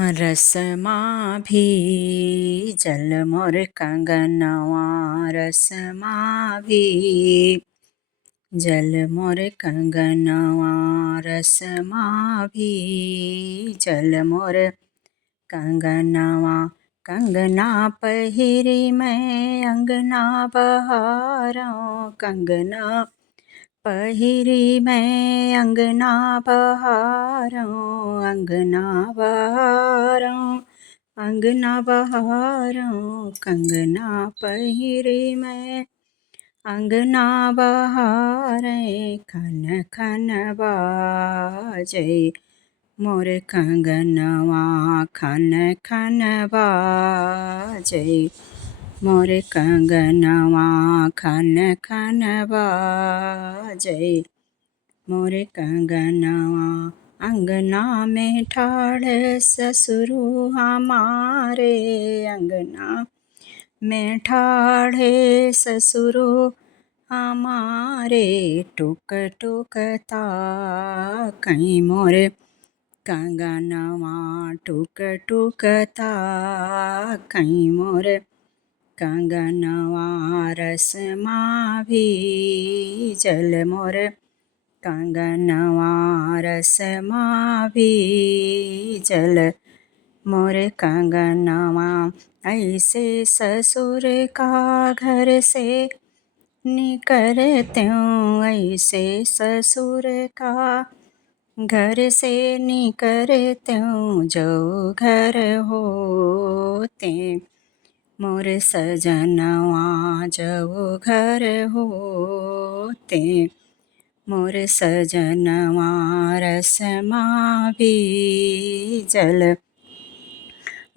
रसमा भी जल मोर कंगनवा, रसमा भी जल मोर कंगनवा, रसमा भी जल मोर कंगनवा। कंगना पहिरी मैं अंगना बहारूं, कंगना पहिरी मैं अंगना बहारूं, अंगना बहारूं, अंगना बहारूं। कंगना पहिरी मैं अंगना बहारे, खन खन बाजे मोर कंगनवा, खन खन बाजे मोर कंगनवा, खन खन बाजे मोर कंगनवा। अंगना में ठाड़ ससुरु हमारे, अंगना में ठाढ़े ससुरु हमारे, टुक टुक ताकई मोर कंगनवा, टुक टुक ताकई मोर कंगनवा। रसमा भी जल मोर कंगनवा, रसमा भी जल मोर कंगनवा। ऐसे ससुर का घर से निकलते हूँ, ऐसे ससुर का घर से निकलते हूँ, जो घर होते मोर सजनवा, जो घर होते मोर सजनवा। रसमा भी जल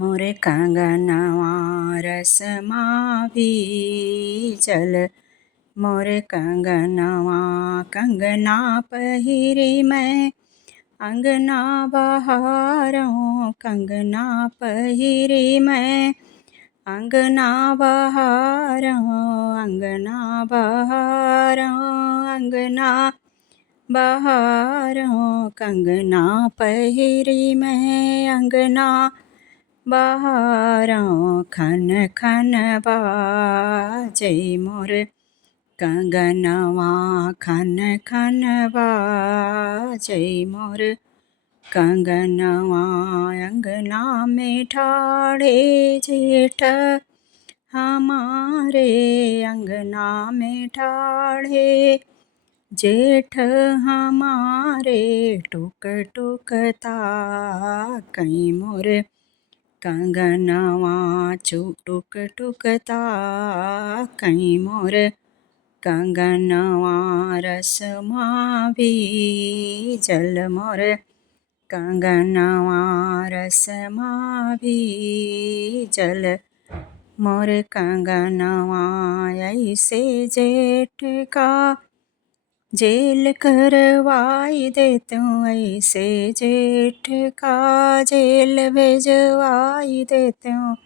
मोर कंगनवा, रसमा भी जल मोर कंगनवा। कंगना पहिरी मैं अंगना बहारूं, कंगना पहिरी मैं अंगना बहारूं, अंगना बहारूं, अंगना बहारूं। कंगना पहिरी मैं अंगना बहारूं, खन खन बाजे मोर कंगनवा, खन खन बाजे मोर कंगनवा। अंगना में ठाढ़े जेठ हमारे, अंगना में ठाढ़े जेठ हमारे, टुक टुक ताकई मोर कंगनवा, टुक टुक ताकई मोर कंगनवा। रसमा भी जल मोर कंगनवा, रसमा भी जल मोर कंगनवा। ऐसे जेठ का जेल करवाई देती हूँ, ऐसे जेठ का जेल भेजवाई देती हूँ,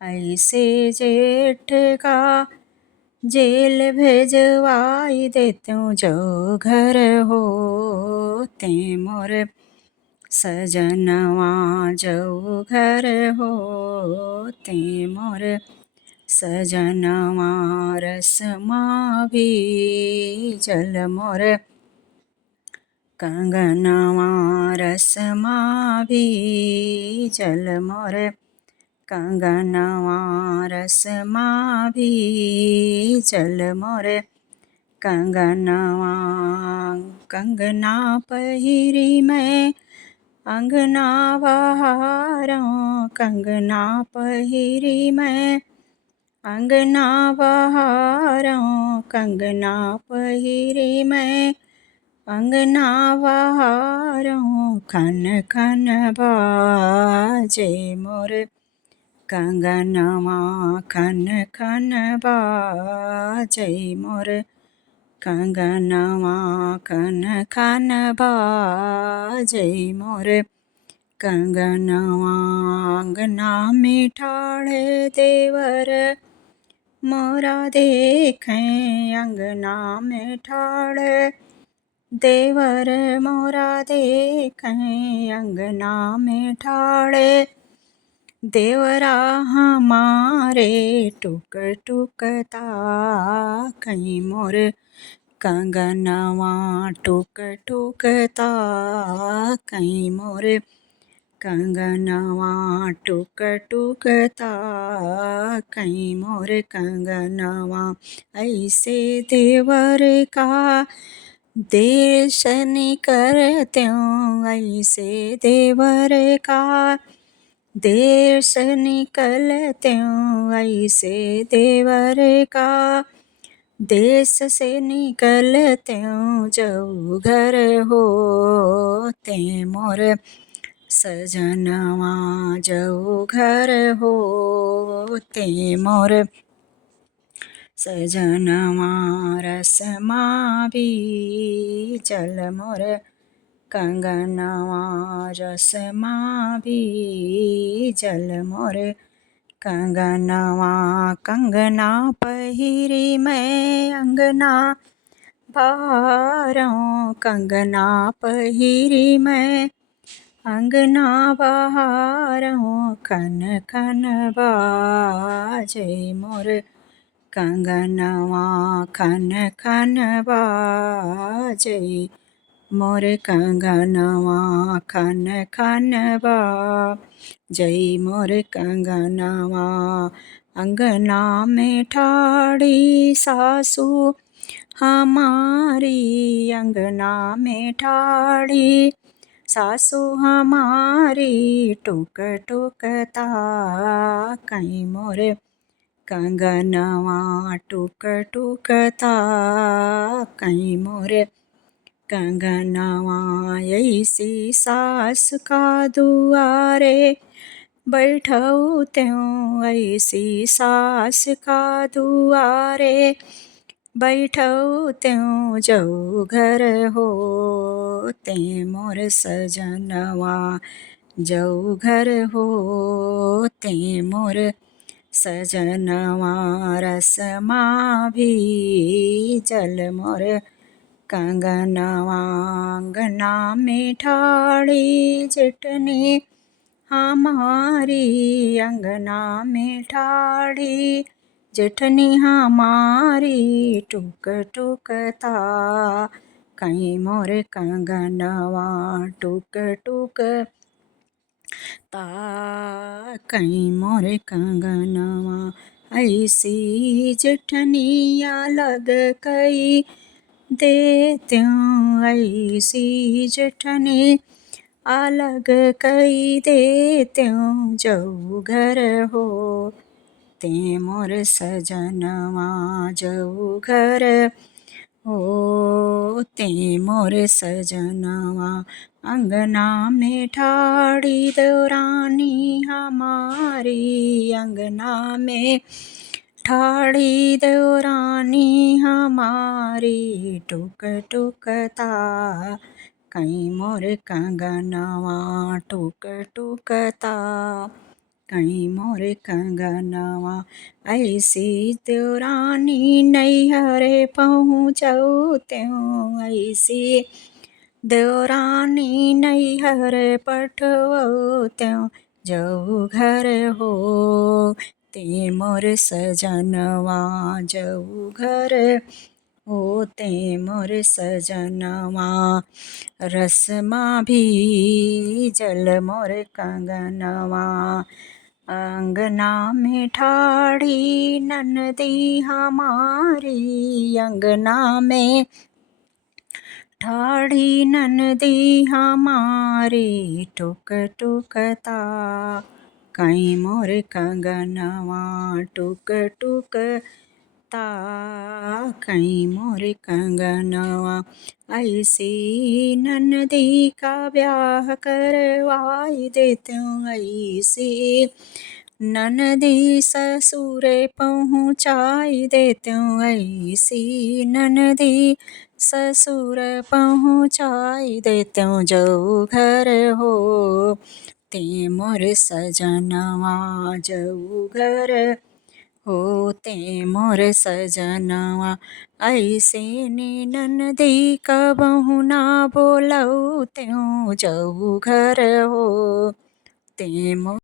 ऐसे जेठ का जेल भेजवाई देती हूँ, जो घर होते मोर सजनवा, जो घर होते मोर सजनवा। रसमा भी जल मोर कंगनवा, रसमा भी जल मोर कंगनवा, रसमा भी जल मोर कंगनवा। कंगना पहिरी मैं अंगना बहारूं, कंगना पहिरी मैं अंगना बहारूं, कंगना पहिरी मैं अंगना बहारूं। खन खन बाजे मोर कंगनवा, खन खन बाजे मोर कंगनवा, खन खन बाजे मोर कंगनवा। अंगना में ठाढ़े देवर मोरा देखें, अंगना में ठाढ़े देवर मोरा देखें, अंगना में ठाढ़े देवरा हमारे टुक टुकता कहीं मोर कंगनवा टुक टुकता कहीं मोर कंगनवा टुक टुकता कहीं मोर कंगनवा ऐसे देवर का दर्शन करत्यों ऐसे देवर का देश निकलत्यों ऐसे देवर का देश से निकलत्यों जऊ घर होते मोर सजनवा जऊ घर होते मोर सजनवा रसमा भी जल मोर कंगनवा रसमा भी जल मोर कंगनवा कंगना पहिरी मैं अंगना बहारों कंगना पहिरी मैं अंगना बहारों खन खन बाजे मोर कंगनवा खन खन बाजे मोर कंगनवा खन खन बाजे मोर कंगनवा अंगना में ठाड़ी सासू हमारी अंगना में ठाड़ी सासू हमारी टुक टुकता कहीं मोर कंगनवा टुक टुकता कहीं मोर कंगनवा ऐसी सास का दुआरे बैठऊ त्यों ऐसी सास का दुआरे बैठऊ त्यों जऊ घर होते मोर सजनवा जऊ घर होते मोर सजनवा रसमा भी जल मोर कंगनवा अंगना में ठाड़ी जेठनी हमारी अंगना में ठाड़ी जेठनी हमारी टुक टुकता कहीं मोर कंगनवा टुक टुक ता कहीं मोर कंगनवा ऐसी जेठनिया लग कई देत्यों ऐसी जेठनी अलग कई देत्यों जऊ घर हो ते मोर सजनवा जऊ घर हो ते मोर सजनवा अंगना में ठाड़ी देवरानी हमारी अंगना में ठाड़ी देवरानी हमारी टुक टुकता कहीं मोर कंगनवा टुक टुकता कहीं मोर कंगनवा ऐसी देवरानी नैहरे पहुँचऊ त्यों ऐसी देवरानी नैहर पठवऊ त्यों जऊ घर हो ते मोर सजनवा जऊ घर होते मोर सजनवा रसमा भी जल मोर कंगनवा अंगना में ठाड़ी ननदी हमारी अंगना में ठाड़ी ननदी हमारी टुक टुकता कहीं मोर कंगनवा टुक टुकता कहीं मोर कंगनवा ऐसी ननदी का ब्याह करवाई देत्यों ऐसी ननदी ससुरे पहुँचाई देत्यों ऐसी ननदी ससुर पहुँचाई देत्यों जऊ घर हो ते मोर सजनवा जऊ घर होते मोर सजनवा ऐसे ने ननदी कबहु ना बोलऊ त्यों जऊ घर हो ते मोर